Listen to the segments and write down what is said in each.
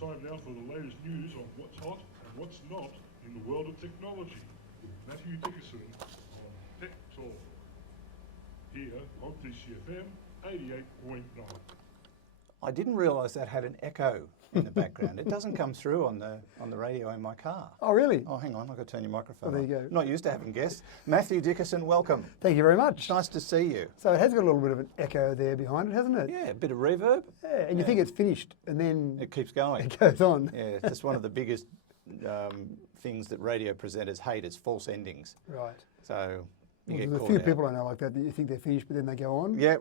time now for the latest news on what's hot and what's not in the world of technology. Mathew Dickerson on Tech Talk, here on TCFM 88.9. I didn't realise that had an echo in the background. It doesn't come through on the radio in my car. Oh, really? Oh, hang on, I've got to turn your microphone Oh, there you on. go. Not used to having guests. Matthew Dickerson, welcome. Thank you very much. Nice to see you. So it has got a little bit of an echo there behind it, hasn't it? Yeah, a bit of reverb. Yeah, and you think it's finished, and then It keeps going. it goes on. Yeah, it's just one of the biggest things that radio presenters hate is false endings. Right. So you Well, get there's a caught few out. people I know like that you think they're finished, but then they go on. Yeah.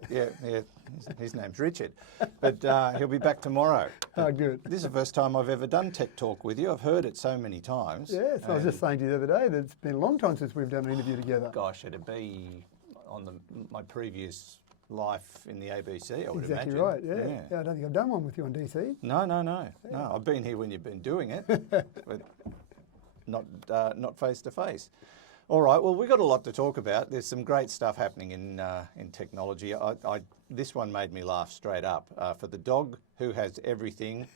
His name's Richard. But he'll be back tomorrow. Oh, good. This is the first time I've ever done Tech Talk with you. I've heard it so many times. Yes, I was just saying to you the other day that it's been a long time since we've done an interview together. Gosh, it'd be on my previous life in the ABC, I would Exactly imagine. right, yeah. I don't think I've done one with you on DC. No. No, I've been here when you've been doing it, but not face to face. All right, well, we've got a lot to talk about. There's some great stuff happening in technology. This one made me laugh straight up. For the dog who has everything,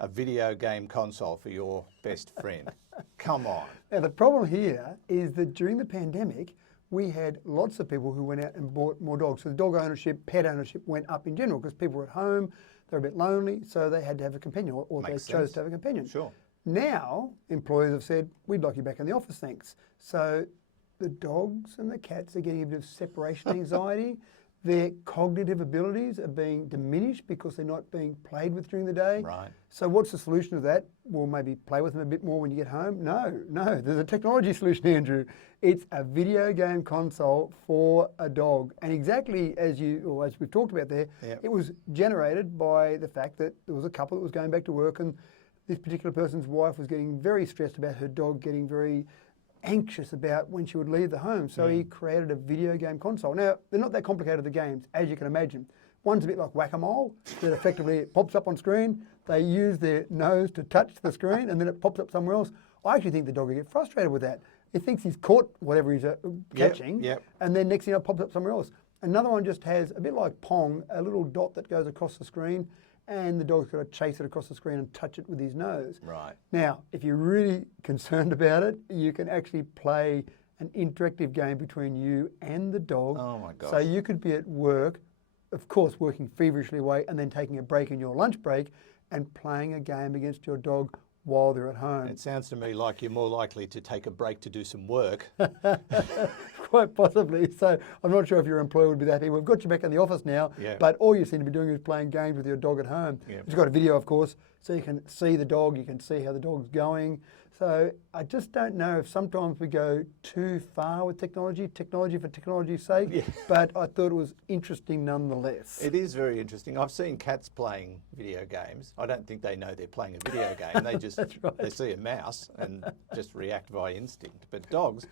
a video game console for your best friend. Come on. Now, the problem here is that during the pandemic, we had lots of people who went out and bought more dogs. So the dog ownership, pet ownership went up in general because people were at home, they were a bit lonely, so they had to have a companion, or they chose to have a companion. Sure. Now, employers have said, we'd like you back in the office, thanks. So the dogs and the cats are getting a bit of separation anxiety. Their cognitive abilities are being diminished because they're not being played with during the day. Right. So what's the solution to that? Well, maybe play with them a bit more when you get home? No. There's a technology solution, Andrew. It's a video game console for a dog. And exactly as we've talked about there, Yep. It was generated by the fact that there was a couple that was going back to work, and this particular person's wife was getting very stressed about her dog getting very anxious about when she would leave the home. So he created a video game console. Now, they're not that complicated, the games, as you can imagine. One's a bit like whack-a-mole, that effectively it pops up on screen, they use their nose to touch the screen, and then it pops up somewhere else. I actually think the dog will get frustrated with that. He thinks he's caught whatever he's catching, Yep. and then next thing it pops up somewhere else. Another one just has, a bit like Pong, a little dot that goes across the screen, and the dog's got to chase it across the screen and touch it with his nose. Right. Now, if you're really concerned about it, you can actually play an interactive game between you and the dog. Oh my gosh. So you could be at work, of course, working feverishly away, and then taking a break in your lunch break and playing a game against your dog while they're at home. It sounds to me like you're more likely to take a break to do some work. Quite possibly. So I'm not sure if your employer would be that happy. We've got you back in the office now, Yeah. but all you seem to be doing is playing games with your dog at home. Yeah. It's got a video, of course, so you can see the dog, you can see how the dog's going. So I just don't know if sometimes we go too far with technology for technology's sake, Yeah. but I thought it was interesting nonetheless. It is very interesting. I've seen cats playing video games. I don't think they know they're playing a video game. They just That's right. they see a mouse and just react by instinct. But dogs.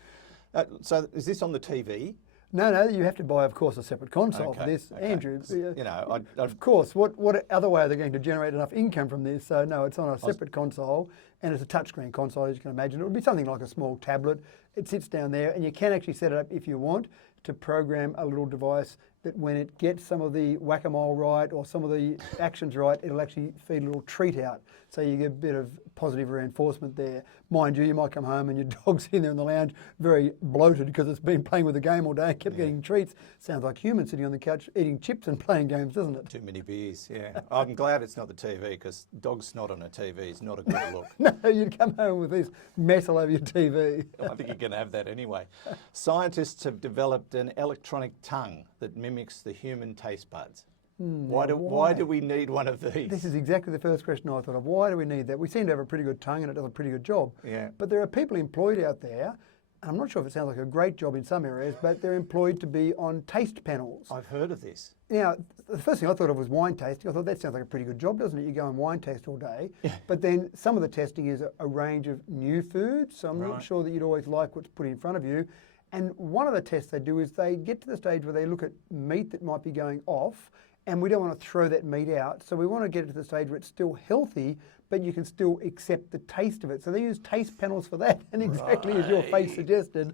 So is this on the TV? No, you have to buy, of course, a separate console for Okay, this, okay. Andrew. You know, Of course, what other way are they going to generate enough income from this? So no, it's on a separate console, and it's a touchscreen console, as you can imagine. It would be something like a small tablet. It sits down there, and you can actually set it up if you want to program a little device that when it gets some of the whack-a-mole right or some of the actions right, it'll actually feed a little treat out. So you get a bit of positive reinforcement there. Mind you might come home and your dog's sitting there in the lounge very bloated because it's been playing with the game all day, kept getting treats. Sounds like humans sitting on the couch eating chips and playing games, doesn't it? too many beers, yeah. I'm glad it's not the TV because dog snot on a TV is not a good look. No, you'd come home with this mess all over your TV. I think you're going to have that anyway. Scientists have developed an electronic tongue that mimics the human taste buds. Why do we need one of these? This is exactly the first question I thought of. Why do we need that? We seem to have a pretty good tongue and it does a pretty good job. Yeah. But there are people employed out there, and I'm not sure if it sounds like a great job in some areas, but they're employed to be on taste panels. I've heard of this. Now, the first thing I thought of was wine tasting. I thought that sounds like a pretty good job, doesn't it? You go and wine taste all day. But then some of the testing is a range of new foods, so I'm not sure that you'd always like what's put in front of you. And one of the tests they do is they get to the stage where they look at meat that might be going off, and we don't want to throw that meat out. So we want to get it to the stage where it's still healthy, but you can still accept the taste of it. So they use taste panels for that. And exactly as your face suggested,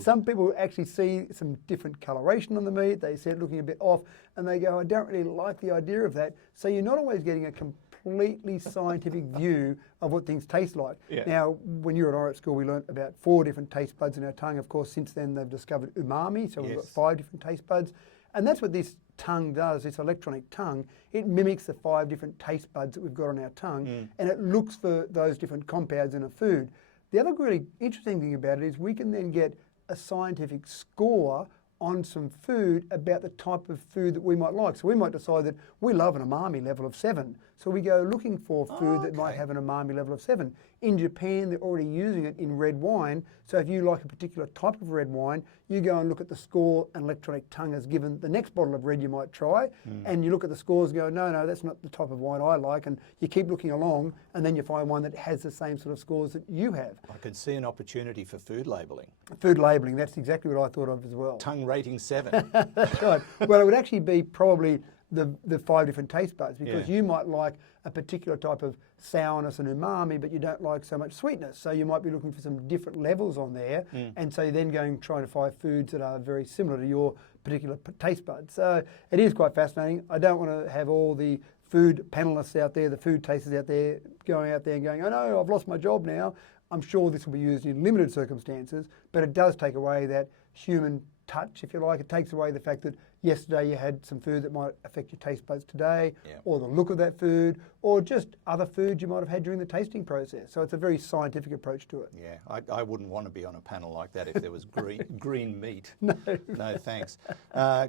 some people actually see some different coloration on the meat. They see it looking a bit off, and they go, I don't really like the idea of that. So you're not always getting a complete completely scientific view of what things taste like. Yeah. Now, when you were and I were at school, we learnt about 4 different taste buds in our tongue. Of course, since then they've discovered umami, so we've got Yes. 5 different taste buds. And that's what this tongue does, this electronic tongue. It mimics the 5 different taste buds that we've got on our tongue, and it looks for those different compounds in a food. The other really interesting thing about it is we can then get a scientific score on some food about the type of food that we might like. So we might decide that we love an umami level of 7. So we go looking for food that might have an umami level of 7. In Japan, they're already using it in red wine. So if you like a particular type of red wine, you go and look at the score an electronic tongue has given the next bottle of red you might try. And you look at the scores and go, no, that's not the type of wine I like. And you keep looking along and then you find one that has the same sort of scores that you have. I can see an opportunity for food labelling. Food labelling, that's exactly what I thought of as well. Tongue rating 7. That's right. Well, it would actually be probably the 5 different taste buds, because Yeah. you might like a particular type of sourness and umami, but you don't like so much sweetness. So you might be looking for some different levels on there. And so you're then going trying to find foods that are very similar to your particular taste buds. So it is quite fascinating. I don't want to have all the food panelists out there, the food tasters out there, going out there and going, oh no, I've lost my job now. I'm sure this will be used in limited circumstances, but it does take away that human touch, if you like. It takes away the fact that yesterday you had some food that might affect your taste buds today, or the look of that food, or just other foods you might have had during the tasting process. So it's a very scientific approach to it. Yeah, I wouldn't want to be on a panel like that if there was green meat. No. No, thanks.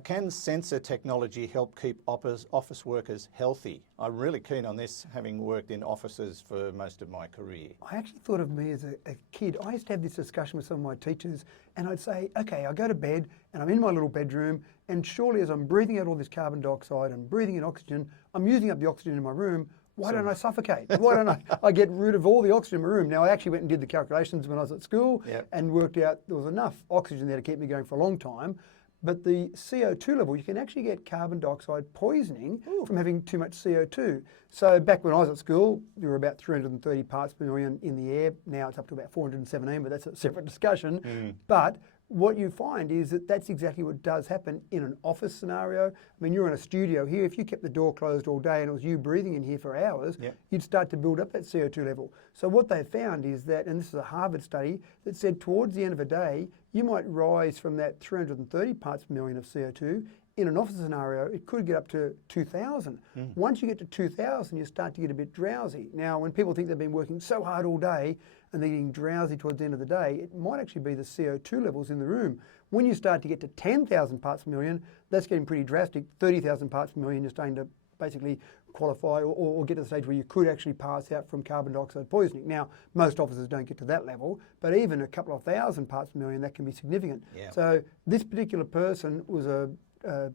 Can sensor technology help keep office workers healthy? I'm really keen on this, having worked in offices for most of my career. I actually thought of me as a kid. I used to have this discussion with some of my teachers, and I'd say, okay, I go to bed and I'm in my little bedroom, and surely as I'm breathing out all this carbon dioxide and breathing in oxygen, I'm using up the oxygen in my room. Why don't I suffocate? Why don't I get rid of all the oxygen in my room? Now, I actually went and did the calculations when I was at school and worked out there was enough oxygen there to keep me going for a long time. But the CO2 level, you can actually get carbon dioxide poisoning from having too much CO2. So back when I was at school, there were about 330 parts per million in the air. Now it's up to about 417, but that's a separate discussion. But what you find is that that's exactly what does happen in an office scenario. I mean, you're in a studio here. If you kept the door closed all day and it was you breathing in here for hours, you'd start to build up that CO2 level. So what they found is that, and this is a Harvard study, that said towards the end of a day, you might rise from that 330 parts per million of CO2. In an office scenario, it could get up to 2,000. Once you get to 2,000, you start to get a bit drowsy. Now, when people think they've been working so hard all day and they're getting drowsy towards the end of the day, it might actually be the CO2 levels in the room. When you start to get to 10,000 parts per million, that's getting pretty drastic. 30,000 parts per million, you're starting to basically qualify or get to the stage where you could actually pass out from carbon dioxide poisoning. Now, most officers don't get to that level, but even a couple of thousand parts per million, that can be significant. So this particular person was a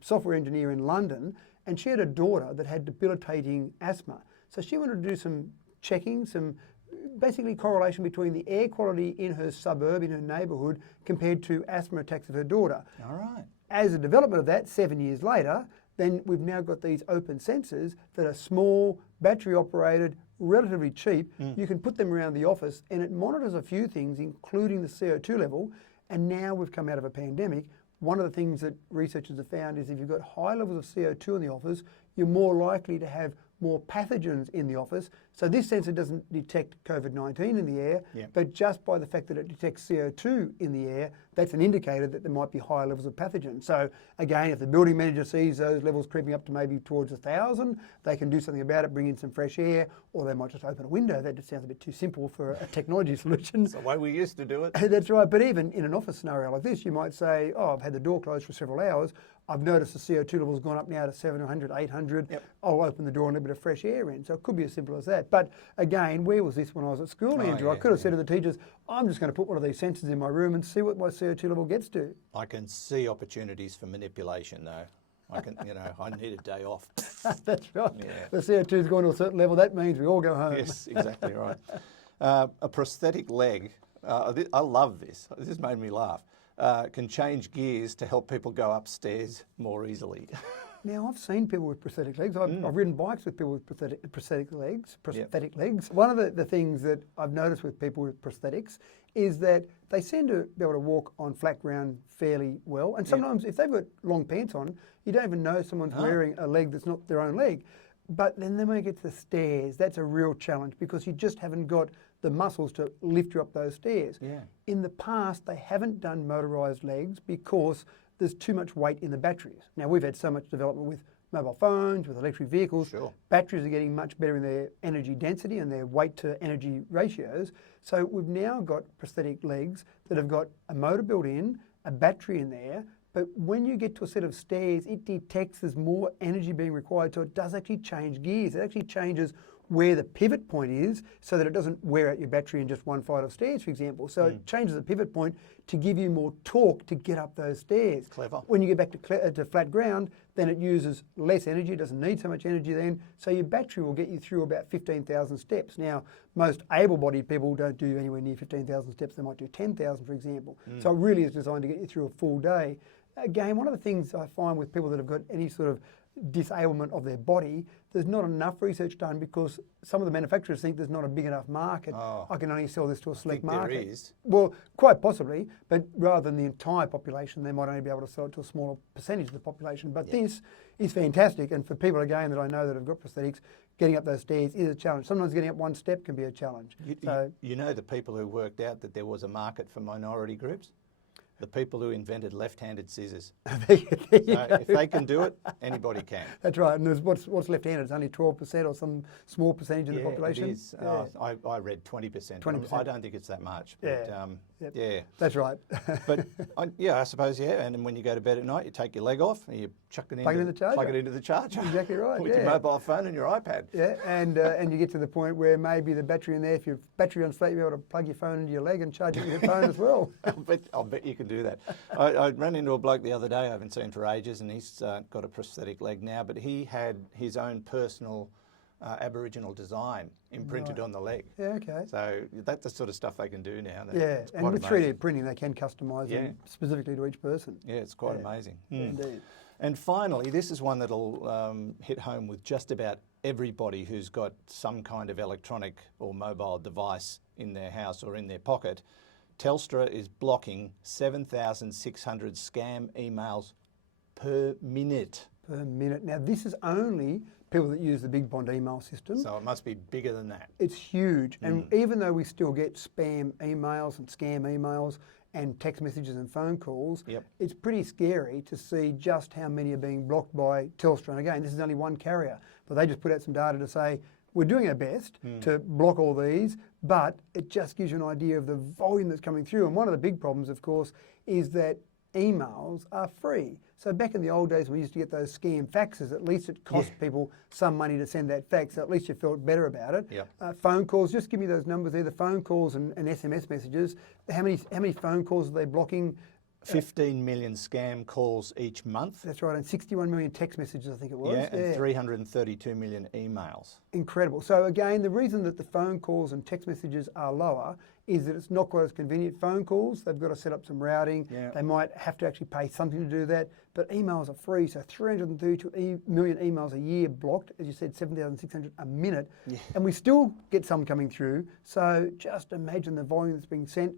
software engineer in London, and she had a daughter that had debilitating asthma. So she wanted to do some checking, some basically correlation between the air quality in her suburb, in her neighbourhood, compared to asthma attacks of her daughter. All right. As a development of that, 7 years later, then we've now got these open sensors that are small, battery operated, relatively cheap. You can put them around the office and it monitors a few things, including the CO2 level. And now we've come out of a pandemic. One of the things that researchers have found is if you've got high levels of CO2 in the office, you're more likely to have more pathogens in the office. So this sensor doesn't detect COVID-19 in the air, but just by the fact that it detects CO2 in the air, that's an indicator that there might be higher levels of pathogen. So again, if the building manager sees those levels creeping up to maybe towards 1,000, they can do something about it, bring in some fresh air, or they might just open a window. That just sounds a bit too simple for a technology solution. It's the way we used to do it. That's right, but even in an office scenario like this, you might say, oh, I've had the door closed for several hours. I've noticed the CO2 level's gone up now to 700, 800. I'll open the door and let a bit of fresh air in. So it could be as simple as that. But again, where was this when I was at school, Andrew? I could have said to the teachers, I'm just going to put one of these sensors in my room and see what my CO2 level gets to. I can see opportunities for manipulation, though. I can, I need a day off. That's right. The CO2's gone to a certain level. That means we all go home. Yes, exactly right. A prosthetic leg. I love this. This has made me laugh. Can change gears to help people go upstairs more easily. Now, I've seen people with prosthetic legs. I've ridden bikes with people with prosthetic legs. One of the things that I've noticed with people with prosthetics is that they seem to be able to walk on flat ground fairly well. And sometimes if they've got long pants on, you don't even know someone's wearing a leg that's not their own leg. But then when we get to the stairs, that's a real challenge because you just haven't got the muscles to lift you up those stairs. Yeah. In the past, they haven't done motorised legs because there's too much weight in the batteries. Now, we've had so much development with mobile phones, with electric vehicles. Sure. Batteries are getting much better in their energy density and their weight to energy ratios. So we've now got prosthetic legs that have got a motor built in, a battery in there, but when you get to a set of stairs, it detects there's more energy being required, so it does actually change gears. It actually changes where the pivot point is so that it doesn't wear out your battery in just one flight of stairs, for example. So it changes the pivot point to give you more torque to get up those stairs. Clever. When you get back to flat ground, then it uses less energy, it doesn't need so much energy then, so your battery will get you through about 15,000 steps. Now, most able-bodied people don't do anywhere near 15,000 steps, they might do 10,000, for example. So it really is designed to get you through a full day. Again, one of the things I find with people that have got any sort of disablement of their body, there's not enough research done because some of the manufacturers think there's not a big enough market. I can only sell this to a select market. There is. Well, quite possibly, but rather than the entire population, they might only be able to sell it to a smaller percentage of the population. But this is fantastic, and for people, again, that I know that have got prosthetics, getting up those stairs is a challenge. Sometimes getting up one step can be a challenge. You know the people who worked out that there was a market for minority groups? The people who invented left-handed scissors. If they can do it, anybody can. That's right. And there's what's left-handed? It's only 12% or some small percentage of the population. It is. I read 20%. 20%. I don't think it's that much. But, yeah. That's right. But I suppose, And then when you go to bed at night, you take your leg off and you chuck it Plug it in the charger. Plug it into the charger. Exactly right. With your mobile phone and your iPad. Yeah, and you get to the point where maybe the battery in there, if your battery runs flat, you'll be able to plug your phone into your leg and charge it with your phone as well. I'll bet you can do that. I ran into a bloke the other day I haven't seen for ages, and he's got a prosthetic leg now, but he had his own personal Aboriginal design imprinted on the leg. Yeah, okay. So that's the sort of stuff they can do now. Yeah, and with 3D printing, they can customise them specifically to each person. Yeah, it's quite amazing. Indeed. And finally, this is one that'll hit home with just about everybody who's got some kind of electronic or mobile device in their house or in their pocket. Telstra is blocking 7,600 scam emails per minute. Per minute. Now, this is only people that use the Big Bond email system. So it must be bigger than that. It's huge. And even though we still get spam emails and scam emails and text messages and phone calls, it's pretty scary to see just how many are being blocked by Telstra. And again, this is only one carrier, but they just put out some data to say, we're doing our best to block all these, but it just gives you an idea of the volume that's coming through. And one of the big problems, of course, is that emails are free. So back in the old days, we used to get those scam faxes. At least it cost people some money to send that fax. So at least you felt better about it. Phone calls, just give me those numbers there, the phone calls and SMS messages. How many phone calls are they blocking? 15 million scam calls each month. That's right, and 61 million text messages, I think it was. And 332 million emails. Incredible. So again, the reason that the phone calls and text messages are lower is that it's not quite as convenient. Phone calls, they've got to set up some routing. They might have to actually pay something to do that. But emails are free, so 332 million emails a year blocked, as you said, 7,600 a minute. And we still get some coming through. So just imagine the volume that's being sent.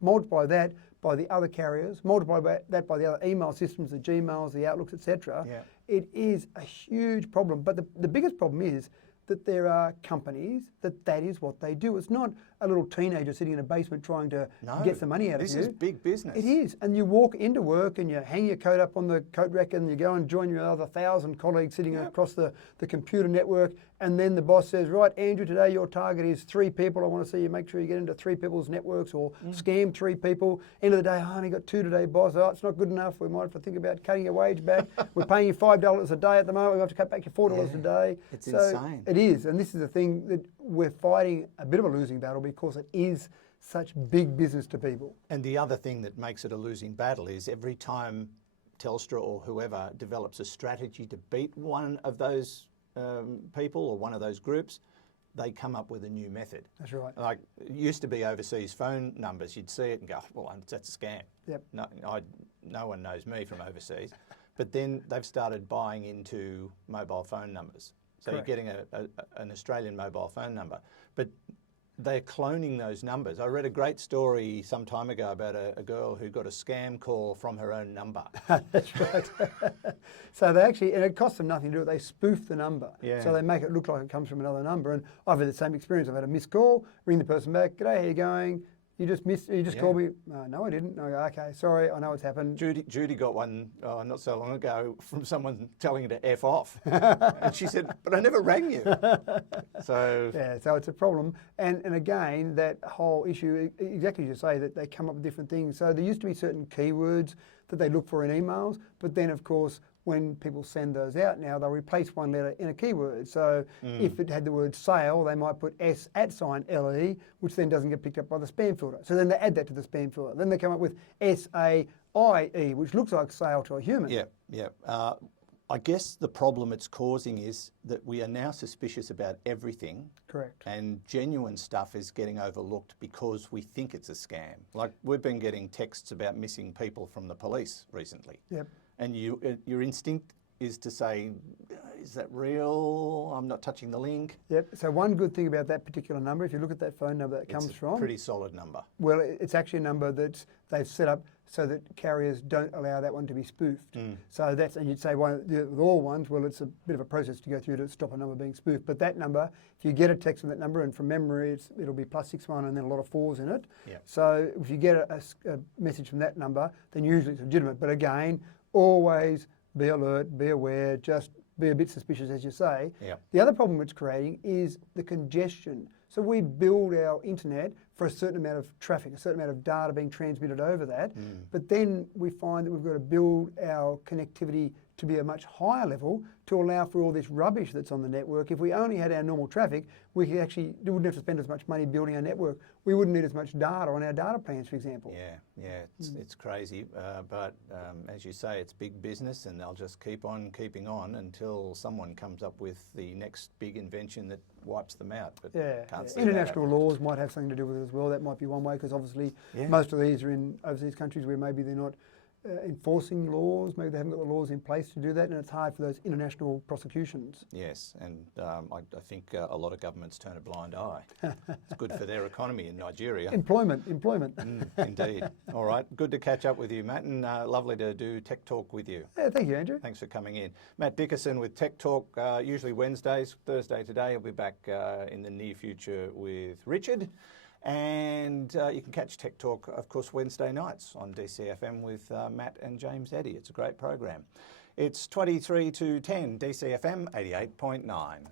Multiply that by the other carriers, multiply that by the other email systems, the Gmails, the Outlooks, etc. It is a huge problem. But the biggest problem is that there are companies that is what they do. It's not a little teenager sitting in a basement trying to get some money out of you. This is big business. It is. And you walk into work and you hang your coat up on the coat rack and you go and join your other 1,000 colleagues sitting across the computer network, and then the boss says, right, Andrew, today your target is 3 people. I want to see you make sure you get into 3 people's networks or scam 3 people. End of the day, I only got 2 today, boss. Oh, it's not good enough. We might have to think about cutting your wage back. We're paying you $5 a day at the moment. We have to cut back your $4 a day. It's insane. It is. And this is the thing that we're fighting a bit of a losing battle because it is such big business to people. And the other thing that makes it a losing battle is every time Telstra or whoever develops a strategy to beat one of those people or one of those groups, they come up with a new method. That's right. Like, it used to be overseas phone numbers. You'd see it and go, well, that's a scam. No one knows me from overseas. But then they've started buying into mobile phone numbers. So you're getting an Australian mobile phone number. But they're cloning those numbers. I read a great story some time ago about a girl who got a scam call from her own number. That's right. So they actually, and it costs them nothing to do it, they spoof the number. Yeah. So they make it look like it comes from another number. And I've had the same experience. I've had a missed call, ring the person back, "G'day, how you going? You just called me." "No, I didn't." I go, "Okay, sorry, I know what's happened." Judy got one not so long ago from someone telling her to F off. And she said, "But I never rang you." So Yeah, so it's a problem. And again, that whole issue, exactly as you say, that they come up with different things. So there used to be certain keywords that they look for in emails, but then of course, when people send those out now, they'll replace one letter in a keyword. So if it had the word sale, they might put S@LE, which then doesn't get picked up by the spam filter. So then they add that to the spam filter. Then they come up with SAIE, which looks like sale to a human. Yeah. I guess the problem it's causing is that we are now suspicious about everything. Correct. And genuine stuff is getting overlooked because we think it's a scam. Like we've been getting texts about missing people from the police recently. Yep. And your instinct is to say, "Is that real? I'm not touching the link." Yep. So one good thing about that particular number, if you look at that phone number that it It's comes a from, pretty solid number. well, it's actually a number that they've set up so that carriers don't allow that one to be spoofed. So that's, and you'd say with all ones, well, it's a bit of a process to go through to stop a number being spoofed. But that number, if you get a text from that number, and from memory, it'll be +61 and then a lot of 4s in it. Yep. So if you get a message from that number, then usually it's legitimate. But again, always be alert, be aware, just be a bit suspicious, as you say. Yep. The other problem it's creating is the congestion. So we build our internet for a certain amount of traffic, a certain amount of data being transmitted over that, but then we find that we've got to build our connectivity to be a much higher level to allow for all this rubbish that's on the network. If we only had our normal traffic, we wouldn't have to spend as much money building our network. We wouldn't need as much data on our data plans, for example. Yeah, it's crazy. But as you say, it's big business and they'll just keep on keeping on until someone comes up with the next big invention that wipes them out. But can't see International laws might have something to do with it as well. That might be one way, because obviously most of these are in overseas countries where maybe they're not enforcing laws, maybe they haven't got the laws in place to do that, and it's hard for those international prosecutions. Yes, and I think a lot of governments turn a blind eye. It's good for their economy in Nigeria. Employment. Indeed. All right, good to catch up with you, Matt, and lovely to do Tech Talk with you. Yeah, thank you, Andrew. Thanks for coming in. Matt Dickerson with Tech Talk, usually Wednesdays, Thursday today. I'll be back in the near future with Richard. And you can catch Tech Talk, of course, Wednesday nights on DCFM with Matt and James Eddy. It's a great program. It's 23 to 10, DCFM 88.9.